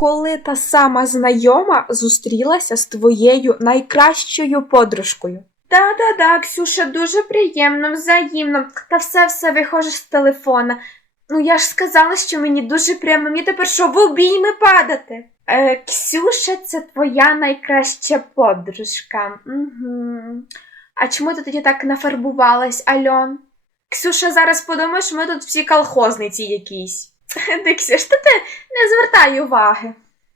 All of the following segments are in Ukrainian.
коли та сама знайома зустрілася з твоєю найкращою подружкою. Да-да-да, Ксюша, дуже приємно, взаємно. Та все все виходиш з телефона. Ну я ж сказала, що мені дуже приємно. Мені тепер що в обійми падати. Е, Ксюша, це твоя найкраща подружка. Угу. А чому ти тоді так нафарбувалась, Альон? Ксюша зараз подумає, що ми тут всі колхозниці якісь. Ти, Ксюш, ти не звертай уваги.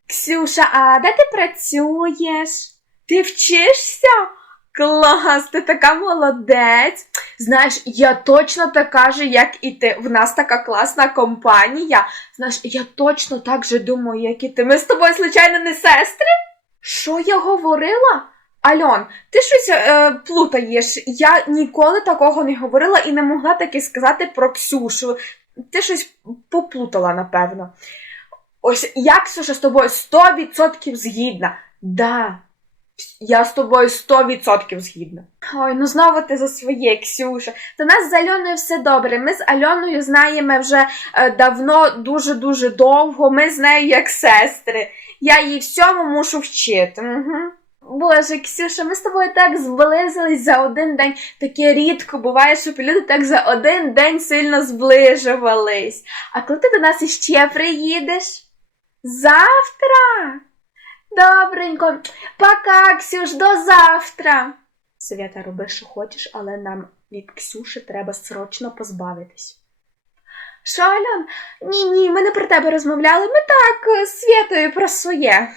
Ксюша, а де ти працюєш? Ти вчишся? Клас, ти така молодець. Знаєш, я точно така же, як і ти. В нас така класна компанія. Знаєш, я точно так же думаю, як і ти. Ми з тобою, звичайно, не сестри? Що я говорила? Альон, ти щось е, плутаєш. Я ніколи такого не говорила і не могла таки сказати про Ксюшу. Ти щось поплутала, напевно. Ось я, Ксюша, з тобою 100% згідна. Да, я з тобою 100% згідна. Ой, ну знову ти за своє, Ксюша. Та нас з Альоною все добре. Ми з Альоною знаємо вже е, давно, дуже-дуже довго. Ми з нею як сестри. Я її всьому мушу вчити. Угу. Боже, Ксюша, ми з тобою так зблизились за один день. Таке рідко буває, щоб люди так за один день сильно зближувались. А коли ти до нас іще приїдеш? Завтра? Добренько. Пока, Ксюш, до завтра. Свята, роби, що хочеш, але нам від Ксюші треба срочно позбавитись. Що, Альон? Ні, ні, ми не про тебе розмовляли. Ми так е, з Святою про своє.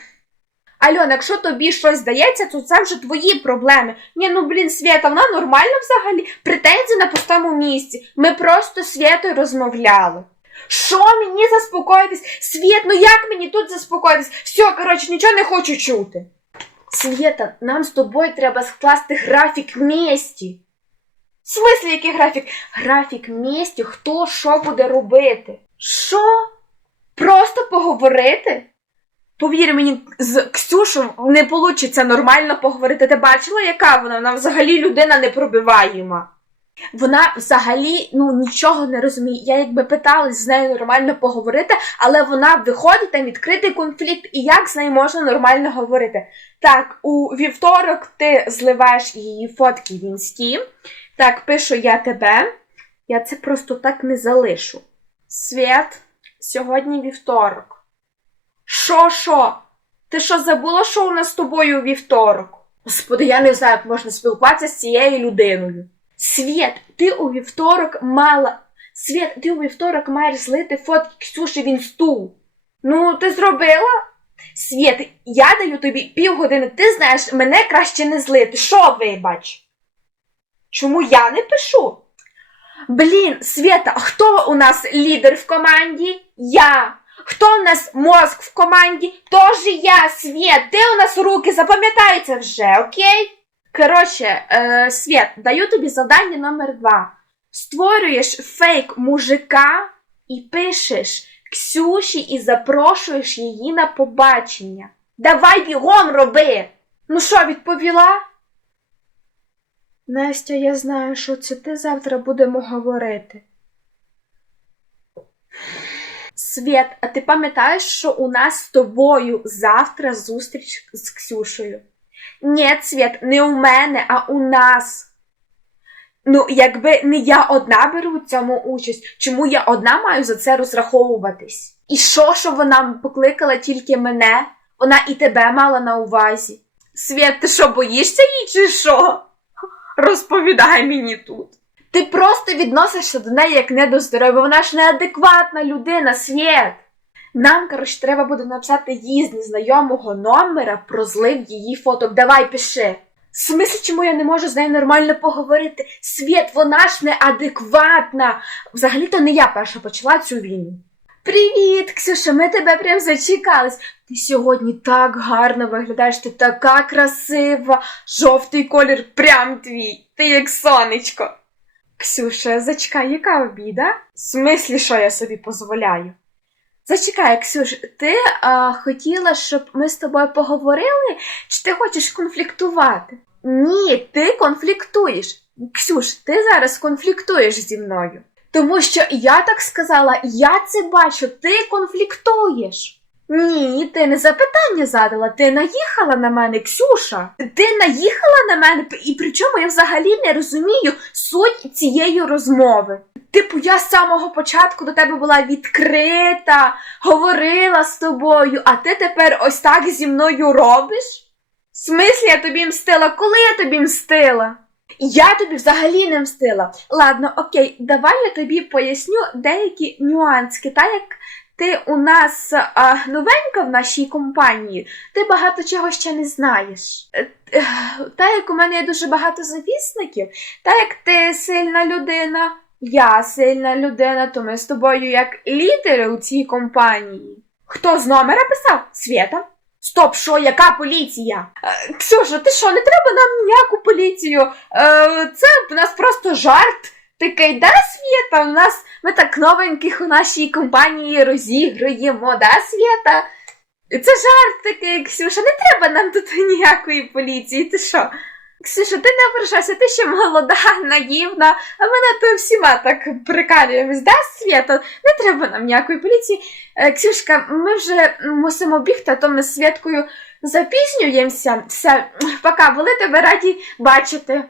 Альон, якщо тобі щось здається, то це вже твої проблеми. Ні, ну блін, Свята, вона нормальна взагалі. Претензії на пустому місці. Ми просто Святою розмовляли. Що мені заспокоїтись? Світ, ну як мені тут заспокоїтись? Все, коротше, нічого не хочу чути. Свєта, нам з тобою треба скласти графік місті. В смислі, який графік? Графік місті, хто що буде робити? Що? Просто поговорити? Повір мені, з Ксюшу не вийде нормально поговорити. Ти бачила, яка вона? Вона взагалі людина непробиваєма. Вона взагалі ну, нічого не розуміє. Я якби питалась з нею нормально поговорити, але вона виходить там відкритий конфлікт, і як з нею можна нормально говорити? Так, у вівторок ти зливаєш її фотки в інсті. Так, пишу я тебе. Я це просто так не залишу. Свят, сьогодні вівторок. Що, що? Ти що забула, що у нас з тобою у вівторок? Господи, я не знаю, як можна спілкуватися з цією людиною. Світ, ти у вівторок мала. Світ, ти у вівторок маєш злити фотки Ксюші в інсту. Ну, ти зробила? Світ, я даю тобі півгодини, ти знаєш, мене краще не злити. Що вибач? Чому я не пишу? Блін, Свята, а хто у нас лідер в команді? Я. Хто у нас мозк в команді? Тож я, Світ, де у нас руки? Запам'ятається вже, окей? Коротше, е, Світ, даю тобі завдання номер два. Створюєш фейк мужика і пишеш Ксюші і запрошуєш її на побачення. Давай бігом роби! Ну що, відповіла? Настя, я знаю, що це ти завтра будемо говорити. Світ, а ти пам'ятаєш, що у нас з тобою завтра зустріч з Ксюшею? Ні, Світ, не у мене, а у нас. Ну, якби не я одна беру в цьому участь, чому я одна маю за це розраховуватись? І що, що вона покликала тільки мене? Вона і тебе мала на увазі. Світ, ти що, боїшся її, чи що? Розповідай мені тут. Ти просто відносишся до неї як не до здоров'я, вона ж неадекватна людина, Світ. Нам, коротше, треба буде написати їй з незнайомого номера про злив її фоток. Давай пиши. Смислі, чому я не можу з нею нормально поговорити? Світ, вона ж неадекватна. Взагалі-то не я перша почала цю війну. Привіт, Ксюша, ми тебе прям зачекались. Ти сьогодні так гарно виглядаєш, ти така красива, жовтий колір прям твій. Ти як сонечко. Ксюша, зачекай, яка обіда? В смислі, що я собі дозволяю? Зачекай, Ксюш, ти а, хотіла, щоб ми з тобою поговорили, чи ти хочеш конфліктувати? Ні, ти конфліктуєш. Ксюш, ти зараз конфліктуєш зі мною. Тому що я так сказала, я це бачу, ти конфліктуєш. Ні, ти не запитання задала, ти наїхала на мене, Ксюша. Ти наїхала на мене, і причому я взагалі не розумію суть цієї розмови. Типу, я з самого початку до тебе була відкрита, говорила з тобою, а ти тепер ось так зі мною робиш? В смислі я тобі мстила? Коли я тобі мстила? Я тобі взагалі не мстила. Ладно, окей, давай я тобі поясню деякі нюански, так як ти у нас а, новенька в нашій компанії, ти багато чого ще не знаєш. Е, е, Та як у мене є дуже багато завісників, та як ти сильна людина, я сильна людина, то ми з тобою як лідери у цій компанії. Хто з номера писав? Свєта? Стоп, що, яка поліція? Е, Ксюша, ти що, не треба нам ніяку поліцію? Це в нас просто жарт. Такий, да, Свєта? У нас ми так новеньких у нашій компанії розігруємо, да, Свєта? Це жарт такий, Ксюша, не треба нам тут ніякої поліції. Ти що? Ксюша, ти не ображайся, ти ще молода, наївна, а ми на то всіма так прикалюємось, да, Свєта? Не треба нам ніякої поліції. Е, Ксюшка, ми вже мусимо бігти, а то ми з Свєткою запізнюємося. Все, пока, були тебе раді бачити.